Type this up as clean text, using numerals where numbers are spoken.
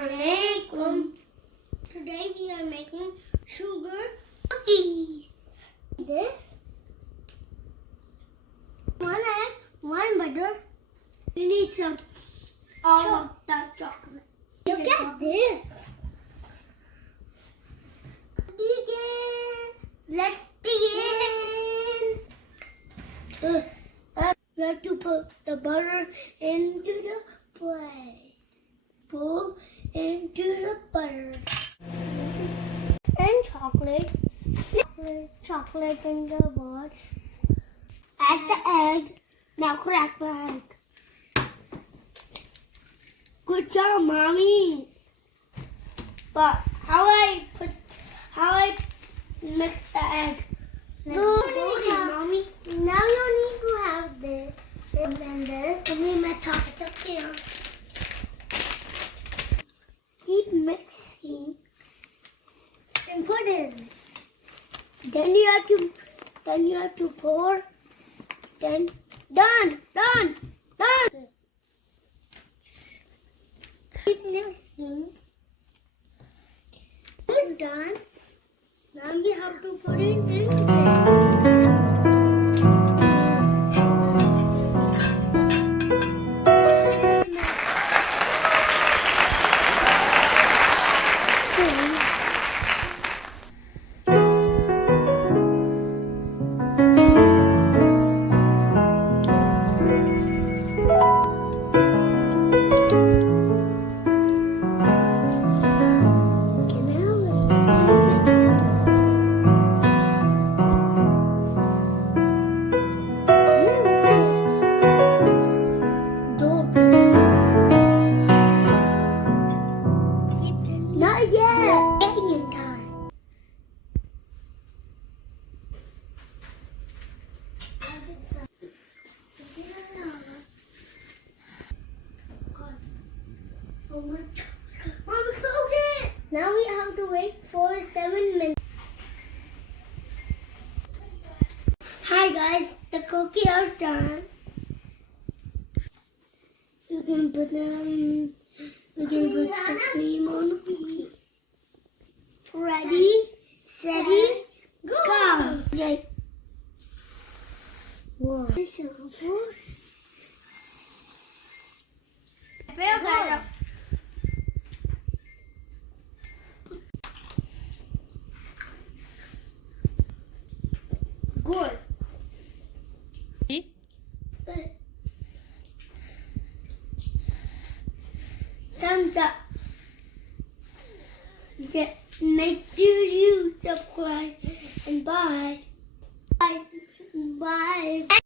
Assalamualaikum. Today we are making sugar cookies. This one egg, one butter. We need some all of the chocolates. Look at this. Begin. Let's begin. We have to put the butter into the plate. Pull into the butter and chocolate in the bowl. Add the egg. Now crack the egg. Good job, mommy. But how I mix the egg? Mommy. Now you need to have this and this. And we may top it up here. Keep mixing and put it in. Then you have to pour. Then done. Keep mixing. It's done. Now we have to put it in there. Not yet. Baking time. Mama, close it. Now we have to wait for 7 minutes. Hi guys, the cookies are done. You can put them. We can put the cream on the cookie. Ready, steady, go! Okay. Wow. Good. Good. Thumbs up. Yeah, make sure you subscribe and bye. Bye.